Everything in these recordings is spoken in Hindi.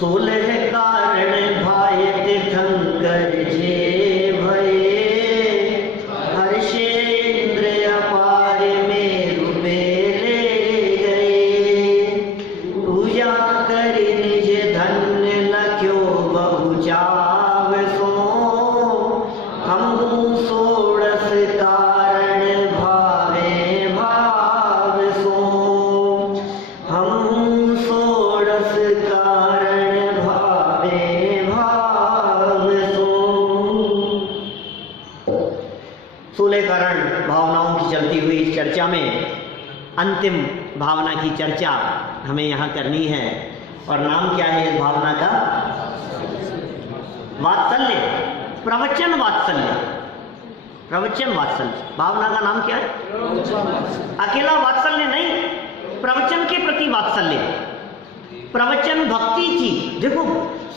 सोलह कारण भाय तीर्थंकर जे भये, हर्षेंद्र अपार मेरु बेले गए। पूजा कर निज धन्य लख्यो बहु चाव सो, हमहु षोडश कारण भावे भाव सो। हमहु षोडश कारण भावे भाव सो। 16 कारण भावनाओं की चलती हुई इस चर्चा में अंतिम भावना की चर्चा हमें यहाँ करनी है। और नाम क्या है इस भावना का? वात्सल्य, प्रवचन वात्सल्य। प्रवचन वात्सल्य भावना का नाम क्या है? अकेला वात्सल्य नहीं, प्रवचन के प्रति वात्सल्य। प्रवचन भक्ति थी। देखो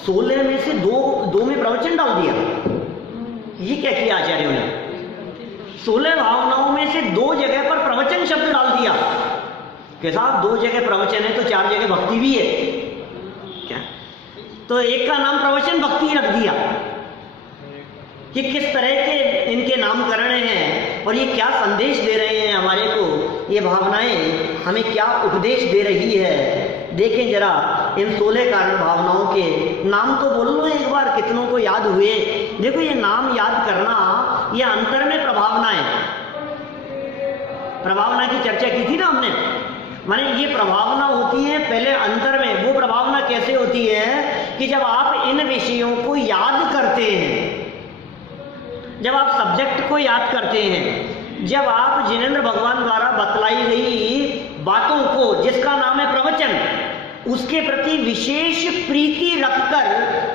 16 में से दो में प्रवचन डाल दिया। ये क्या किया आचार्यों ने? 16 भावनाओं में से 2 जगह पर प्रवचन शब्द डाल दिया कि साहब 2 जगह प्रवचन है तो 4 जगह भक्ति भी है क्या? तो एक का नाम प्रवचन भक्ति रख दिया। ये किस तरह के इनके नामकरण हैं और ये क्या संदेश दे रहे हैं हमारे को? ये भावनाएं हमें क्या उपदेश दे रही है? देखें जरा इन 16 कारण भावनाओं के नाम तो बोल लो एक बार, कितनों को याद हुए? देखो ये नाम याद करना, ये अंतर में प्रभावना है। प्रभावना की चर्चा की थी ना हमने, माने ये प्रभावना होती है पहले अंतर में। वो प्रभावना कैसे होती है कि जब आप इन विषयों को याद करते हैं, जब आप सब्जेक्ट को याद करते हैं, जब आप जिनेंद्र भगवान द्वारा बतलाई गई बातों को, जिसका नाम है प्रवचन, उसके प्रति विशेष प्रीति रखकर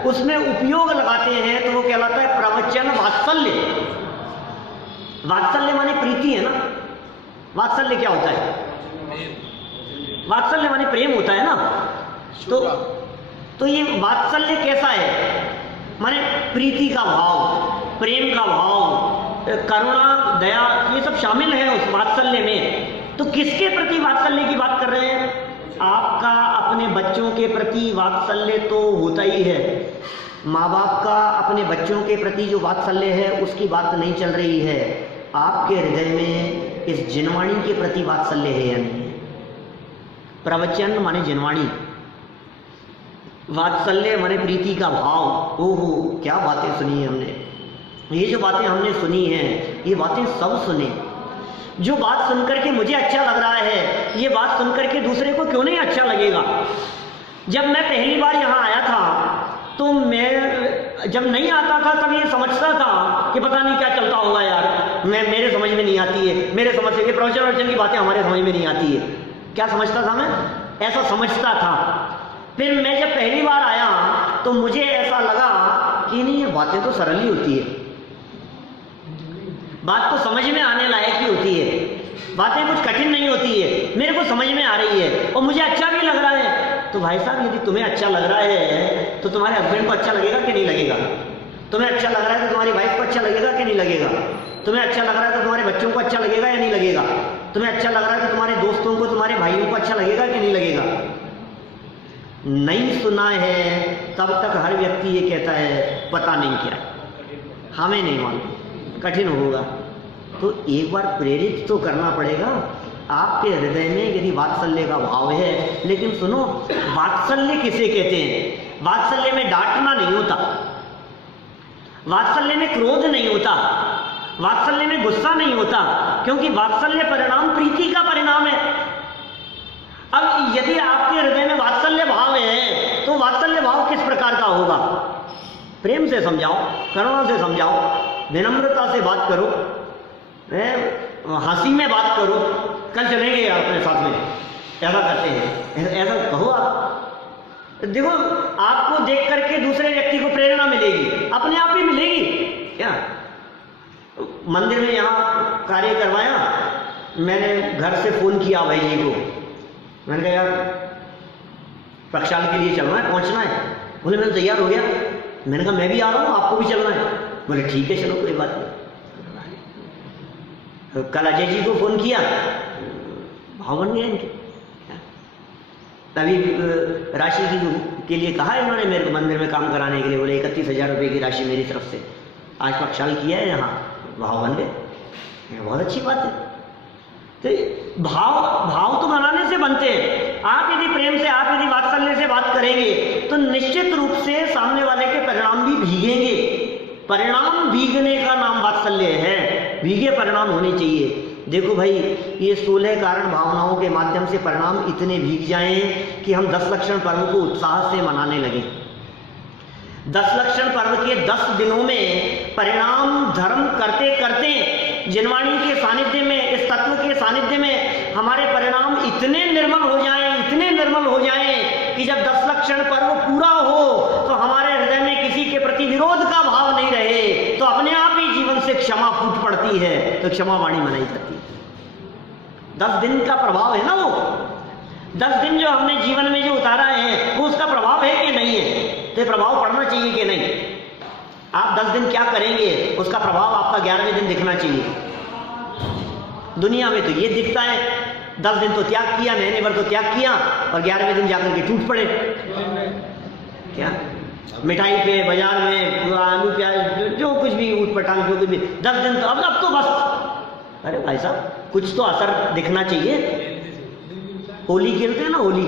उसमें उपयोग लगाते हैं तो वो कहलाता है प्रवचन वात्सल्य। वात्सल्य माने प्रीति है ना। वात्सल्य क्या होता है? वात्सल्य माने प्रेम होता है ना। तो ये वात्सल्य कैसा है? माने प्रीति का भाव, प्रेम का भाव, करुणा, दया, ये सब शामिल है उस वात्सल्य में। तो किसके प्रति वात्सल्य की बात कर रहे हैं? आपका अपने बच्चों के प्रति वात्सल्य तो होता ही है। माँ बाप का अपने बच्चों के प्रति जो वात्सल्य है उसकी बात नहीं चल रही है। आपके हृदय में इस जिनवाणी के प्रति वात्सल्य है या नहीं? प्रवचन माने जिनवाणी, वात्सल्य माने प्रीति का भाव। ओहो क्या बातें सुनी है हमने। ये जो बातें हमने सुनी हैं, ये बातें सब सुने। जो बात सुनकर के मुझे अच्छा लग रहा है, ये बात सुनकर के दूसरे को क्यों नहीं अच्छा लगेगा? जब मैं पहली बार यहाँ आया था तो मैं जब नहीं आता था तब ये समझता था कि पता नहीं क्या चलता होगा यार, मेरे समझ में नहीं आती है, मेरे समझ से ये प्रवचन की बातें हमारे समझ में नहीं आती है। क्या समझता था मैं? ऐसा समझता था। फिर मैं जब पहली बार आया तो मुझे ऐसा लगा कि नहीं, ये बातें तो सरल ही होती है, बात तो समझ में आने लायक ही होती है, बातें कुछ कठिन नहीं होती है, मेरे को समझ में आ रही है और मुझे अच्छा भी लग रहा है। तो भाई साहब यदि तुम्हें अच्छा लग रहा है तो तुम्हारे हस्बैंड को अच्छा लगेगा कि नहीं लगेगा? तुम्हें अच्छा लग रहा है तो तुम्हारी वाइफ को अच्छा लगेगा कि नहीं लगेगा? तुम्हें अच्छा लग रहा है तो तुम्हारे बच्चों को अच्छा लगेगा या नहीं लगेगा? तुम्हें अच्छा लग रहा है तो तुम्हारे दोस्तों को, तुम्हारे भाइयों को अच्छा लगेगा कि नहीं लगेगा? नहीं सुना है तब तक हर व्यक्ति ये कहता है पता नहीं क्या, हमें नहीं मालूम, कठिन होगा। तो एक बार प्रेरित तो करना पड़ेगा। आपके हृदय में यदि वात्सल्य का भाव है, लेकिन सुनो, वात्सल्य किसे कहते हैं? वात्सल्य में डांटना नहीं होता, वात्सल्य में क्रोध नहीं होता, वात्सल्य में गुस्सा नहीं होता, क्योंकि वात्सल्य परिणाम प्रीति का परिणाम है। अब यदि आपके हृदय में वात्सल्य भाव है तो वात्सल्य भाव किस प्रकार का होगा? प्रेम से समझाओ, करुणा से समझाओ, विनम्रता से बात करो, हंसी में बात करो, कल चलेंगे यार अपने साथ में, ऐसा करते हैं, ऐसा कहो आप। देखो आपको देख करके दूसरे व्यक्ति को प्रेरणा मिलेगी, अपने आप ही मिलेगी। क्या मंदिर में यहाँ कार्य करवाया, मैंने घर से फोन किया भाई जी को, मैंने कहा यार प्रक्षाल के लिए चलना है, पहुँचना है। बोले मैं तैयार हो गया। मैंने कहा मैं भी आ रहा हूँ, आपको भी चलना है? बोले ठीक है चलो कोई बात नहीं। कल अजय जी को फोन किया, भाव बन गया इनके। तभी राशि के लिए कहा है इन्होंने मेरे को मंदिर में काम कराने के लिए, बोले 31,000 रुपये की राशि मेरी तरफ से आज पक्षाल किया है, यहाँ भाव बन गए, बहुत अच्छी बात है। तो भाव तो बनाने से बनते हैं। आप यदि प्रेम से, आप यदि वात्सल्य से बात करेंगे तो निश्चित रूप से सामने वाले के परिणाम भी भीगेंगे। परिणाम भीगने का नाम वात्सल्य है, भीगे परिणाम होने चाहिए। देखो भाई, ये 16 कारण भावनाओं के माध्यम से परिणाम इतने भीग जाएं कि हम 10 लक्षण पर्व को उत्साह से मनाने लगे। 10 लक्षण पर्व के 10 दिनों में परिणाम धर्म करते करते जिनवाणी के सानिध्य में, इस तत्व के सानिध्य में हमारे परिणाम इतने निर्मल हो जाएं, इतने निर्मल हो जाएं कि जब 10 लक्षण पर्व पूरा हो तो हमारे हृदय में किसी के प्रति विरोध का भाव नहीं रहे, तो अपने आप ही जीवन से क्षमा फूट पड़ती है, तो क्षमा वाणी मनाई जाती है। 10 दिन का प्रभाव है ना वो, 10 दिन जो हमने जीवन में जो उतारा है वो उसका प्रभाव है कि नहीं है, तो प्रभाव पड़ना चाहिए कि नहीं। आप 10 दिन क्या करेंगे उसका प्रभाव आपका 11वें दिन दिखना चाहिए। दुनिया में तो ये दिखता है 10 दिन तो त्याग किया, महीने भर तो त्याग किया और 11वें दिन जाकर के टूट पड़े। क्या मिठाई पे, बाजार में आलू प्याज जो कुछ भी ऊट पटांग जो कुछ भी, 10 दिन तो अब तो बस। अरे भाई साहब, कुछ तो असर दिखना चाहिए। होली खेलते हैं ना, होली,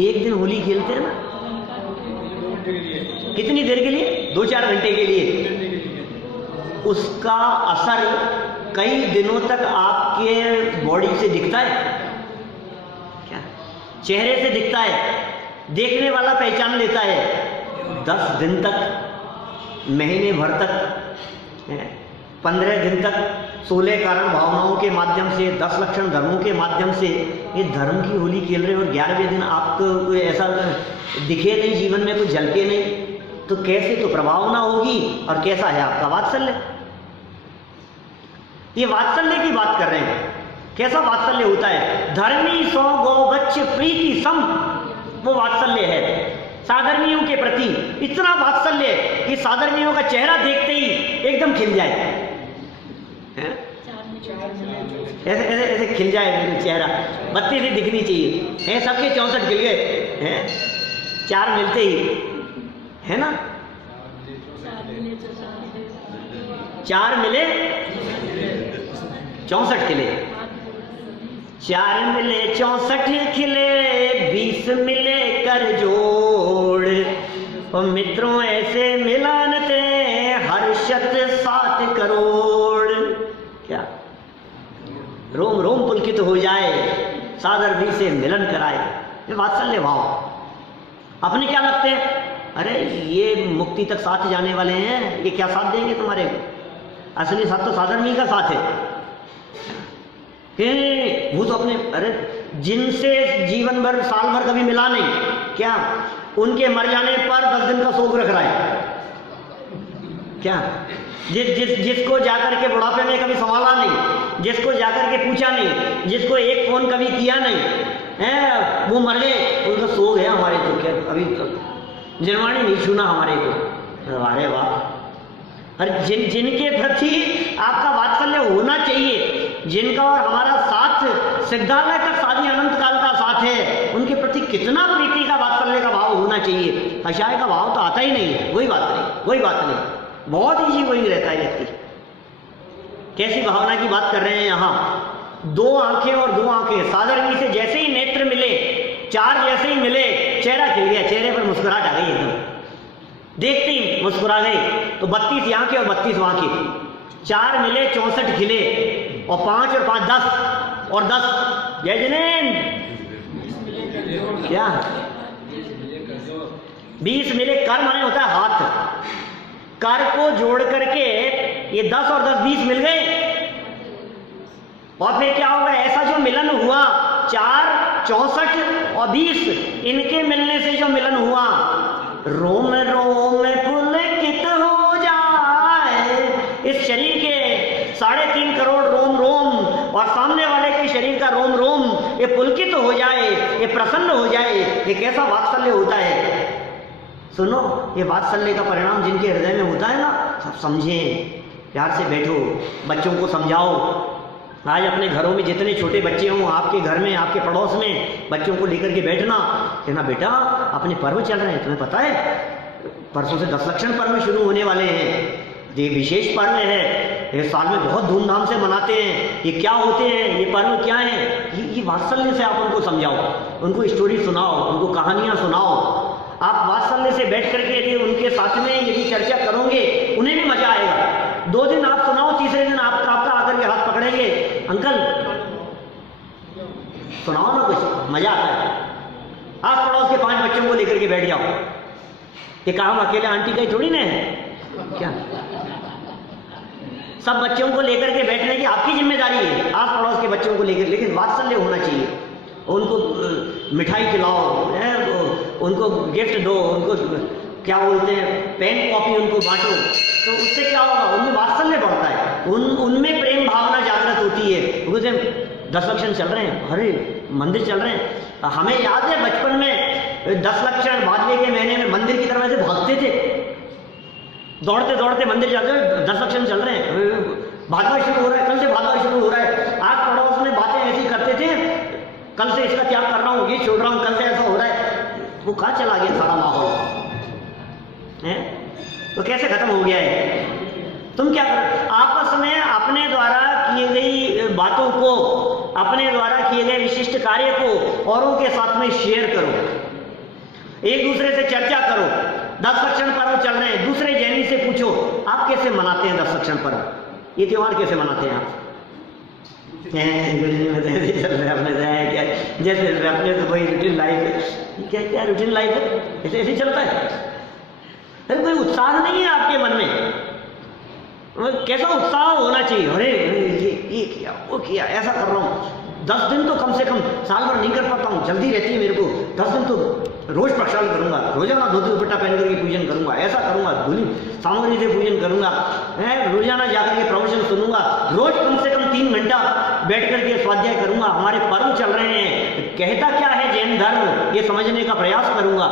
एक दिन होली खेलते हैं ना, कितनी देर के लिए? 2-4 घंटे के लिए। उसका असर कई दिनों तक आपके बॉडी से दिखता है, क्या चेहरे से दिखता है, देखने वाला पहचान लेता है। 10 दिन तक, महीने भर तक, 15 दिन तक 16 कारण भावनाओं के माध्यम से, 10 लक्षण धर्मों के माध्यम से ये धर्म की होली खेल रहे हो और 11वें दिन आपको कोई ऐसा दिखे नहीं, जीवन में कुछ झलके नहीं, तो कैसे तो प्रभावना होगी और कैसा है आपका वात्सल्य। ये वात्सल्य की बात कर रहे हैं, कैसा वात्सल्य होता है? धर्मी सो गो बच्च प्रीति सम, वो वात्सल्य है। साधर्मियों के प्रति इतना वात्सल्य कि साधर्मियों का चेहरा देखते ही एकदम खिल जाए, ऐसे ऐसे ऐसे खिल जाए चेहरा, बत्ती से दिखनी चाहिए है। सबके 64 खिल गए हैं, 4 मिलते ही, है ना, 4 मिले 64 खिले, 4 मिले 64 खिले, 20 मिले कर जोड़, और मित्रों ऐसे मिलन थे हर्षत 7 करोड़। क्या रोम रोम पुलकित हो जाए, सादर भी से मिलन कराए, ये वात्सल्य भाव। अपने क्या लगते हैं? अरे ये मुक्ति तक साथ जाने वाले हैं, ये क्या साथ देंगे तुम्हारे? असली साथ तो साधर्मी का साथ है। वो तो अपने, अरे जिनसे जीवन भर, साल भर कभी मिला नहीं, क्या उनके मर जाने पर 10 दिन का शोक रख रहा है? क्या जिसको जाकर के बुढ़ापे में कभी संभाला नहीं, जिसको जाकर के पूछा नहीं, जिसको एक फोन कभी किया नहीं है, वो मर गए, उनका शोक है हमारे तो। क्या अभी जिनवाणी नहीं सुना हमारे को? अरे वाह। और जिनके प्रति आपका वात्सल्य होना चाहिए, जिनका और हमारा साथ सिद्धालय का शादी अनंत काल का साथ है, उनके प्रति कितना प्रीति का, वात्सल्य का भाव होना चाहिए। हर्षाय का भाव तो आता ही नहीं है। कोई बात नहीं, कोई बात नहीं, बहुत ईजी गोइंग रहता है व्यक्ति। कैसी भावना की बात कर रहे हैं यहाँ? 2 आंखें और 2 आंखें, साधर्मी से जैसे ही नेत्र मिले, 4 जैसे ही मिले, चेहरा खिल गया, चेहरे पर मुस्कुराहट आ गई एकदम, देखते ही मुस्कुरा गए। तो 32 आंखें और 32 आंखें, 4 मिले 64 खिले, और 5 और 5 10 और 10 जय जिनेन्द्र। क्या 20 मिले, कर माने होता है हाथ, कर को जोड़ करके ये 10 और 10 20 मिल गए। और फिर क्या होगा? ऐसा जो मिलन हुआ, 4 64 और 20, इनके मिलने से जो मिलन हुआ, रोम रोम पुलकित हो जाए। इस शरीर के 3.5 करोड़ रोम रोम और सामने वाले के शरीर का रोम रोम ये पुलकित हो जाए, ये प्रसन्न हो जाए। ये कैसा वात्सल्य होता है? सुनो, ये वात्सल्य का परिणाम जिनके हृदय में होता है ना, सब समझें, प्यार से बैठो, बच्चों को समझाओ, आज अपने घरों में जितने छोटे बच्चे हों, आपके घर में, आपके पड़ोस में बच्चों को लेकर के बैठना, कहना बेटा अपने पर्व चल रहे हैं, तुम्हें पता है परसों से 10 लक्षण पर्व शुरू होने वाले हैं, ये विशेष पर्व है, ये साल में बहुत धूमधाम से मनाते हैं, ये क्या होते हैं, ये पर्व क्या है। ये वात्सल्य से आप उनको समझाओ, उनको स्टोरी सुनाओ, उनको कहानियां सुनाओ। आप वात्सल्य से बैठ करके यदि उनके साथ में यदि चर्चा करोगे, उन्हें भी मजा आएगा। 2 दिन आप सुनाओ, तीसरे दिन आपका आकर के हाथ पकड़ेंगे, अंकल सुनाओ ना कुछ, मजा आता है। आस पड़ोस के 5 बच्चों को लेकर के बैठ जाओ, ये काम अकेले आंटी का ही थोड़ी ना है क्या, सब बच्चों को लेकर के बैठने की आपकी जिम्मेदारी है, आस पड़ोस के बच्चों को लेकर। लेकिन वात्सल्य होना चाहिए, उनको मिठाई खिलाओ, उनको गिफ्ट दो, उनको क्या बोलते हैं पेन कॉपी उनको बांटो, तो उससे क्या होगा, उनमें वात्सल्य बढ़ता है, उनमें प्रेम भावना जागृत होती है। वो 10 लक्षण चल रहे हैं, अरे मंदिर चल रहे हैं। हमें याद है बचपन में 10 लक्षण भादवे के महीने में मंदिर की तरफ से भागते थे, दौड़ते दौड़ते मंदिर जाते, 10 लक्षण चल रहे हैं, भादवा शुरू हो रहा है, कल से भादवा शुरू हो रहा है। आस पड़ोस में बातें ऐसी करते थे, कल से इसका त्याग कर रहा हूँ, ये छोड़ रहा हूँ, कल से ऐसा हो रहा है। वो कहाँ चला गया सारा माहौल है, तो कैसे खत्म हो गया है। तुम क्या करो, आपस में अपने द्वारा किए गई बातों को, अपने द्वारा किए गए विशिष्ट कार्य को औरों के साथ में शेयर करो, एक दूसरे से चर्चा करो। 10 लक्षण पर्व चल रहे हैं, दूसरे जैनी से पूछो आप कैसे मनाते हैं 10 लक्षण पर्व, ये त्योहार कैसे मनाते हैं आप। जैसे अपने तो वही रूटीन लाइफ है, क्या रूटीन लाइफ है, ऐसे ऐसे चलता है। अरे कोई उत्साह नहीं है आपके मन में, कैसा उत्साह होना चाहिए, अरे ये किया वो किया, ऐसा कर रहा हूँ। 10 दिन तो कम से कम, साल भर नहीं कर पाता हूँ, जल्दी रहती है मेरे को, 10 दिन तो रोज प्रक्षालन करूंगा, रोजाना धोती दुपट्टा पहन करके पूजन करूंगा, ऐसा करूंगा, धूली सामग्री से पूजन करूंगा, रोजाना जाकर के प्रवचन सुनूंगा, रोज कम से कम 3 घंटा बैठ करके स्वाध्याय करूंगा। हमारे पर्व चल रहे हैं, कहता क्या है जैन धर्म, ये समझने का प्रयास करूंगा।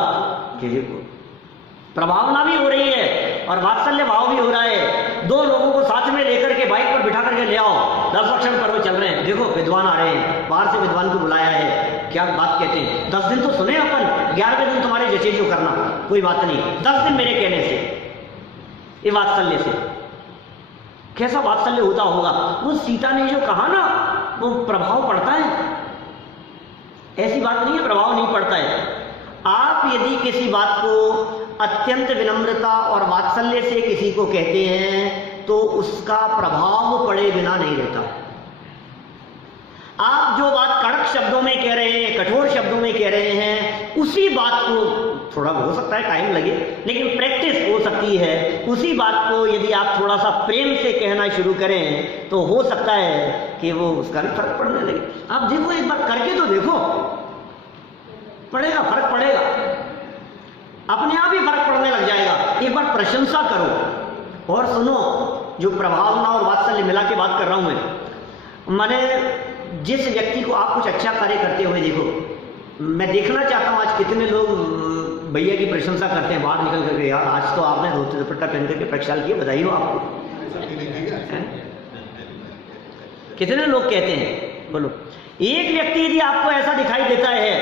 प्रभावना भी हो रही है और वात्सल्य भाव भी हो रहा है। 2 लोगों को साथ में लेकर के बाइक पर बिठा करके ले आओ, 10 लक्षण पर्व चल रहे हैं, देखो विद्वान आ रहे हैं, बाहर से विद्वान को बुलाया है, क्या बात कहते हैं, 10 दिन तो सुने अपन, 11वें दिन तुम्हारे जैसे जो करना, कोई बात नहीं, 10 दिन मेरे कहने से, ये वात्सल्य से। कैसा वात्सल्य होता होगा। वो सीता ने जो कहा ना, वो प्रभाव पड़ता है, ऐसी बात नहीं है प्रभाव नहीं पड़ता है। आप यदि किसी बात को अत्यंत विनम्रता और वात्सल्य से किसी को कहते हैं तो उसका प्रभाव पड़े बिना नहीं रहता। आप जो बात कड़क शब्दों में कह रहे हैं, कठोर शब्दों में कह रहे हैं, उसी बात को, थोड़ा हो सकता है टाइम लगे लेकिन प्रैक्टिस हो सकती है, उसी बात को यदि आप थोड़ा सा प्रेम से कहना शुरू करें तो हो सकता है कि वो उसका भी फर्क पड़ने लगे। आप देखो, एक बार करके तो देखो, पड़ेगा, फर्क पड़ेगा, अपने आप ही फर्क पड़ने लग जाएगा। एक बार प्रशंसा करो और सुनो, जो प्रभावना और वात्सल्य मिला के बात कर रहा हूं मैंने जिस व्यक्ति को आप कुछ अच्छा कार्य करते हुए देखो, मैं देखना चाहता हूं आज कितने लोग भैया की प्रशंसा करते हैं बाहर निकल करके, यार आज तो आपने धोती दुपट्टा पहन करके प्रक्षाल किया, बधाई हो आपको। कितने लोग कहते हैं, बोलो। एक व्यक्ति यदि आपको ऐसा दिखाई देता है,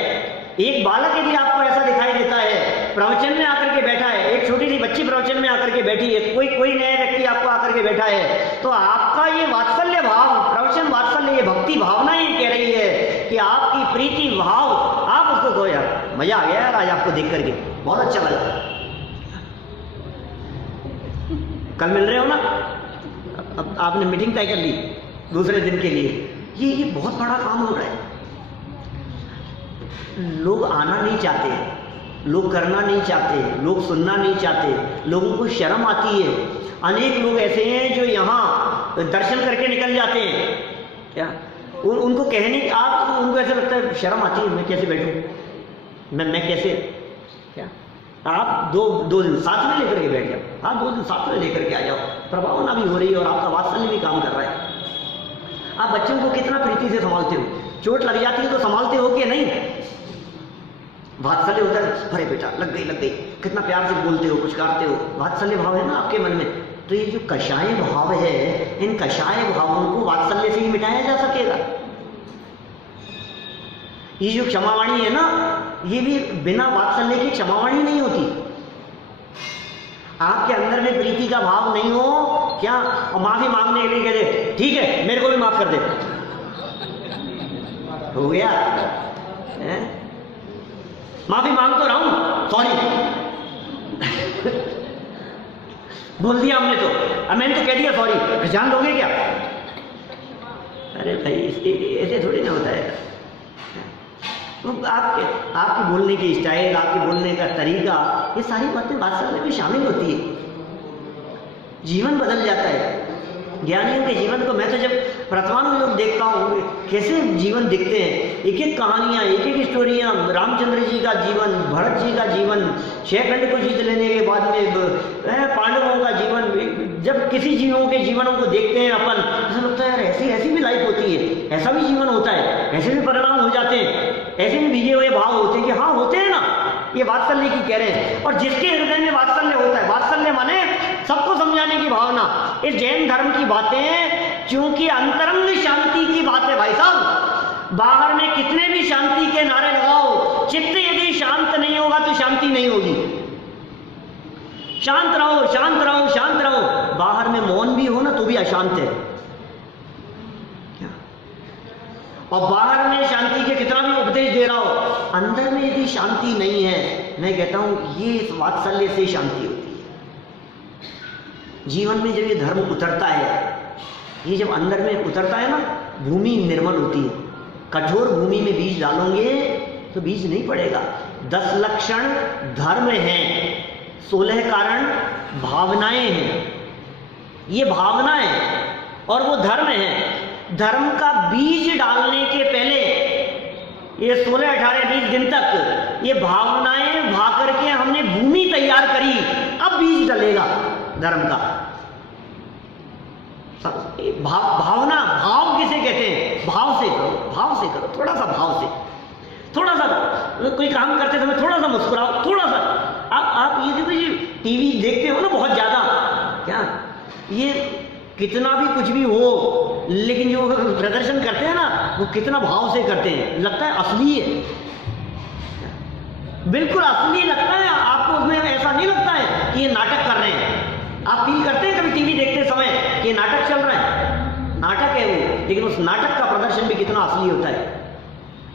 एक बालक यदि आपको ऐसा दिखाई देता है, प्रवचन में आकर के बैठा है, एक छोटी सी बच्ची प्रवचन में आकर के बैठी है, कोई नया व्यक्ति आपको आकर के बैठा है, तो आपका ये वात्सल्य भाव, प्रवचन वात्सल्य, ये भक्ति भावना ये कह रही है कि आपकी प्रीति भाव, आप उसको कहो यार मजा आ गया यार आज आपको देख करके, बहुत अच्छा लगा, कल मिल रहे हो ना, अब आपने मीटिंग तय कर ली दूसरे दिन के लिए। ये बहुत बड़ा काम हो रहा है। लोग आना नहीं चाहते, लोग करना नहीं चाहते, लोग सुनना नहीं चाहते, लोगों को शर्म आती है। अनेक लोग ऐसे हैं जो यहाँ दर्शन करके निकल जाते हैं, क्या उनको कहने, आप उनको ऐसा लगता है शर्म आती है, मैं कैसे बैठूं, मैं कैसे, क्या आप दो दिन साथ में लेकर के बैठ जाओ, आप 2 दिन साथ में लेकर के आ जाओ, प्रभावना भी हो रही है और आपका वात्सल्य भी काम कर रहा है। आप बच्चों को कितना प्रीति से संभालते हो, चोट लग जाती है तो संभालते हो कि नहीं, वात्सल्य होता है, अरे बेटा लग गई, कितना प्यार से बोलते हो, कुछ करते हो, वात्सल्य भाव है ना आपके मन में, तो ये जो कषाय भाव है, इन कषाय भावों को वात्सल्य से ही मिटाया जा सकेगा। ये जो क्षमावाणी है ना, ये भी बिना वात्सल्य की क्षमावाणी नहीं होती। आपके अंदर में प्रीति का भाव नहीं हो क्या, और माफी मांगने के लिए कह दे ठीक है मेरे को भी माफ कर दे, हो गया है? माफी मांग तो रहा हूं, सॉरी बोल दिया हमने तो, अब मैंने तो कह दिया सॉरी, जान दोगे क्या? अरे भाई ऐसे थोड़ी ना होता है। तो आपके बोलने की स्टाइल, आपके बोलने का तरीका, ये सारी बातें वात्सल्य में शामिल होती है। जीवन बदल जाता है ज्ञानियों के जीवन को। मैं तो जब प्रथमानुयोग देखता हूँ कैसे जीवन दिखते हैं, एक एक कहानियाँ, एक एक स्टोरियाँ, रामचंद्र जी का जीवन, भरत जी का जीवन, शेखंड को जीत लेने के बाद में पांडवों का जीवन, जब किसी जीवों के जीवनों को देखते हैं अपन, ऐसा लगता है यार ऐसी भी लाइफ होती है, ऐसा भी जीवन होता है, ऐसे भी परिणाम हो जाते हैं, ऐसे भी भिजे हुए भाव होते हैं कि हाँ होते हैं ना। ये वात्सल्य की कह रहे हैं। और जिसके हृदय में वात्सल्य होता है, वात्सल्य माने सबको समझाने की भावना। इस जैन धर्म की बातें क्योंकि अंतरंग शांति की बात है भाई साहब, बाहर में कितने भी शांति के नारे लगाओ, चित्त यदि शांत नहीं होगा तो शांति नहीं होगी। शांत रहो, शांत रहो, शांत रहो, बाहर में मौन भी हो ना तो भी अशांत है क्या? और बाहर में शांति के कितना भी उपदेश दे रहा हो, अंदर में यदि शांति नहीं है, मैं कहता हूं ये इस वात्सल्य से शांति होती है। जीवन में जब ये धर्म उतरता है, ये जब अंदर में उतरता है ना, भूमि निर्मल होती है। कठोर भूमि में बीज डालोगे तो बीज नहीं पड़ेगा। 10 लक्षण धर्म हैं, 16 कारण भावनाएं हैं। ये भावनाएं और वो धर्म है। धर्म का बीज डालने के पहले ये 16, 18, 20 दिन तक ये भावनाएं भा करके हमने भूमि तैयार करी, अब बीज डलेगा धर्म का। भावना, भाव किसे कहते हैं? भाव से करो, भाव से करो, थोड़ा सा भाव से, थोड़ा सा कोई काम करते समय थोड़ा सा मुस्कुराओ, थोड़ा सा। आप ये देखो, ये टीवी देखते हो ना बहुत ज्यादा, क्या ये कितना भी कुछ भी हो, लेकिन जो प्रदर्शन करते हैं ना वो कितना भाव से करते हैं, लगता है असली है, बिल्कुल असली लगता है आपको। उसमें ऐसा नहीं लगता है कि ये नाटक कर रहे हैं। आप फील करते हैं कभी टीवी देखते समय कि ये नाटक चल रहा है? नाटक है वो, लेकिन उस नाटक का प्रदर्शन भी कितना असली होता है।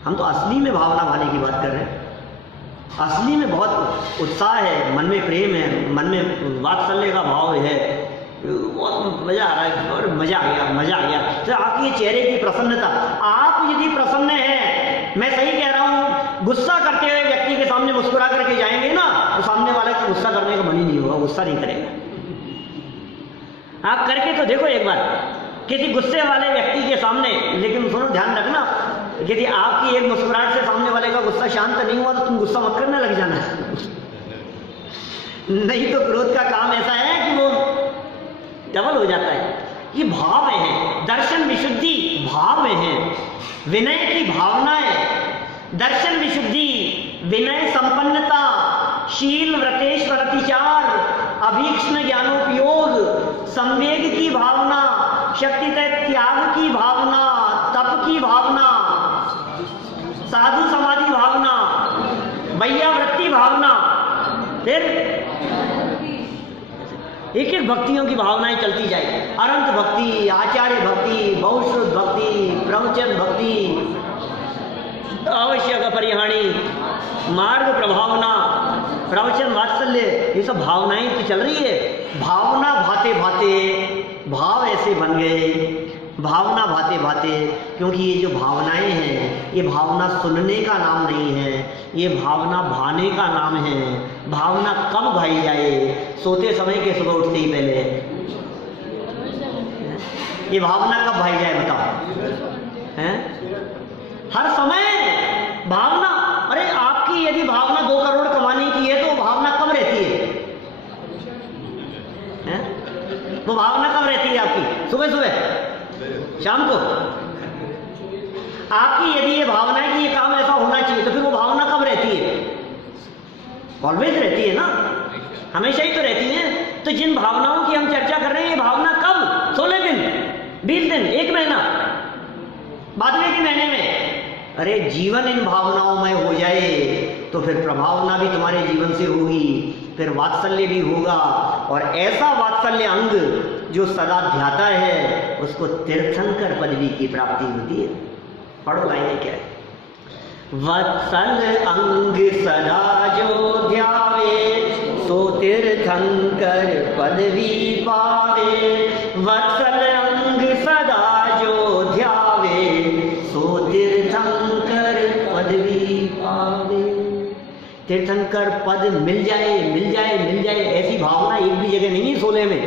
हम तो असली में भावना भाने की बात कर रहे हैं। असली में बहुत उत्साह है, मन में प्रेम है, मन में वात्सल्य का भाव है, बहुत मजा आ रहा है और मजा आ गया, मजा आ गया। तो आपकी चेहरे की प्रसन्नता, आप यदि प्रसन्न हैं, मैं सही कह रहा हूं, गुस्सा करते हुए व्यक्ति के सामने मुस्कुरा करके जाएंगे ना तो सामने वाले को गुस्सा करने का मन ही नहीं होगा, गुस्सा नहीं करेगा। आप करके तो देखो एक बार किसी गुस्से वाले व्यक्ति के सामने। लेकिन सुनो, ध्यान रखना, यदि आपकी एक मुस्कुराहट से सामने वाले का गुस्सा शांत नहीं हुआ तो तुम गुस्सा मत करने लग जाना नहीं तो क्रोध का काम ऐसा है कि वो डबल हो जाता है। ये भाव है, दर्शन विशुद्धि भाव है, विनय की भावनाएं, दर्शन विशुद्धि, विनय संपन्नता, शील व्रतेश्वर अतिचार, अभीक्ष्ण ज्ञानोपयोग, संवेग की भावना, शक्ति त्याग की भावना, तप की भावना, साधु समाधि भावना, वैयावृत्ति भावना, फिर एक एक भक्तियों की भावनाएं चलती जाए। अनंत भक्ति, आचार्य भक्ति, बहुश्रुत भक्ति, प्रवचन भक्ति, आवश्यक अपरिहाणी, मार्ग प्रभावना, प्रवचन वात्सल्य, ये सब भावनाएं तो चल रही है। भावना भाते भाते भाव ऐसे बन गए, भावना भाते भाते, क्योंकि ये जो भावनाएं हैं, ये भावना सुनने का नाम नहीं है, ये भावना भाने का नाम है। भावना कब भाई जाए? सोते समय के सुबह उठते ही पहले। ये भावना कब भाई जाए बताओ? हैं? हर समय भावना। अरे आपकी यदि भावना 2 करोड़ कमाने की है तो वो भावना कब रहती है? वो भावना कब रहती है आपकी? सुबह सुबह, शाम को? आपकी यदि ये भावना है कि ये काम ऐसा होना चाहिए तो फिर वो भावना कब रहती है? ऑलवेज रहती है ना। हमेशा ही तो रहती हैं। तो जिन भावनाओं की हम चर्चा कर रहे हैं, ये भावना कब? 16 दिन, 20 दिन, 1 महीना, बाद में के महीने में। अरे जीवन इन भावनाओं में हो जाए तो फिर प्रभावना भी तुम्हारे जीवन से होगी, फिर वात्सल्य भी होगा, और ऐसा वात्सल्य अंग जो सदा ध्याता है उसको तीर्थंकर पदवी की प्राप्ति होती है। पढ़ो लाइनें क्या है। वत्सल अंग सदा जो ध्यावे सो तीर्थंकर पदवी पावे। वत्सल अंग सदा जो ध्यावे सो तीर्थंकर पदवी पावे। तीर्थंकर पद मिल जाए, मिल जाए, मिल जाए, ऐसी भावना एक भी जगह नहीं है 16 में,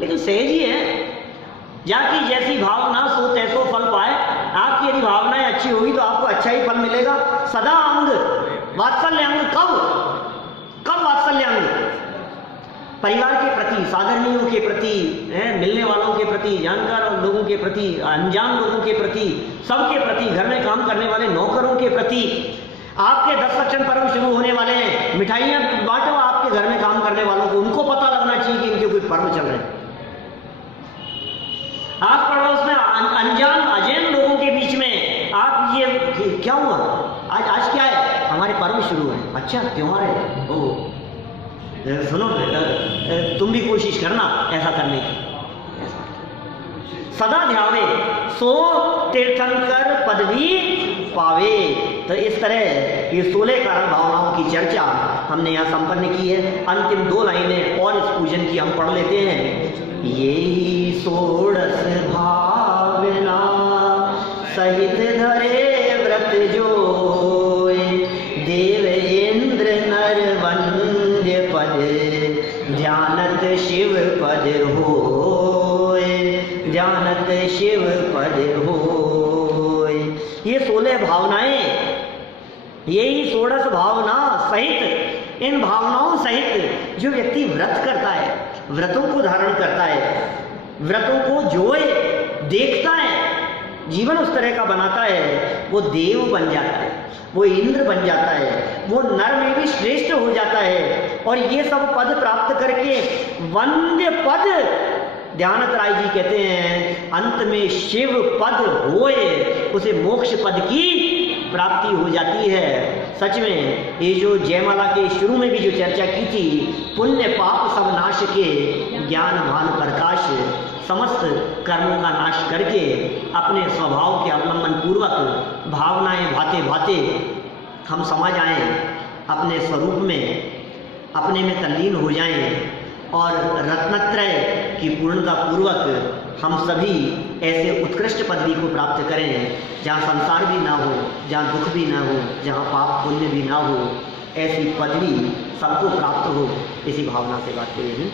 लेकिन सहज ही है। जाकी जैसी भावना सो तैसो फल पाए। आपकी यदि भावनाएं अच्छी होगी तो आपको अच्छा ही फल मिलेगा। सदा अंग, वात्सल्य अंग कब? कब वात्सल्य अंग? परिवार के प्रति, साधर्मियों के प्रति, मिलने वालों के प्रति, जानकार लोगों के प्रति, अनजान लोगों के प्रति, सबके प्रति, घर में काम करने वाले नौकरों के प्रति। आपके 10 लक्षण पर्व शुरू होने वाले हैं, मिठाइयां बांटो आपके घर में काम करने वालों को, उनको पता लगना चाहिए कि इनके कोई पर्व चल रहे हैं। आप पड़ोस में अनजान अजैन लोगों के बीच में आप ये क्या हुआ, आज क्या है? हमारे पर्व शुरू है। अच्छा त्योहार है? ओ सुनो तुम भी कोशिश करना ऐसा करने की। सदा ध्यावे सो तीर्थंकर पदवी पावे। तो इस तरह ये 16 कारण भावनाओं की चर्चा हमने यहाँ संपन्न की है। अंतिम 2 लाइनें और इस पूजन की हम पढ़ लेते हैं। यही 16 भावना सहित धरे व्रत जोय। देव इंद्र नर वंद्य पद ध्यानत शिव पद होय। ध्यानत शिव पद होय। ये 16 भावनाएं, यही 16 भावना सहित, इन भावनाओं सहित जो व्यक्ति व्रत करता है, व्रतों को धारण करता है, व्रतों को जोए देखता है, जीवन उस तरह का बनाता है, वो देव बन जाता है, वो इंद्र बन जाता है, वो नर में भी श्रेष्ठ हो जाता है। और ये सब पद प्राप्त करके वंद्य पद, ध्यानत राय जी कहते हैं अंत में शिव पद होए, उसे मोक्ष पद की प्राप्ति हो जाती है। सच में ये जो जयमाला के शुरू में भी जो चर्चा की थी, पुण्य पाप सब नाश के ज्ञान भान प्रकाश, समस्त कर्मों का नाश करके अपने स्वभाव के अवलंबन पूर्वक भावनाएं भाते भाते हम समझ आए, अपने स्वरूप में अपने में तल्लीन हो जाएं और रत्नत्रय की पूर्णता पूर्वक हम सभी ऐसे उत्कृष्ट पदवी को प्राप्त करें जहाँ संसार भी ना हो, जहाँ दुख भी ना हो, जहाँ पाप पुण्य भी ना हो, ऐसी पदवी सबको प्राप्त हो। इसी भावना से बात करेंगे।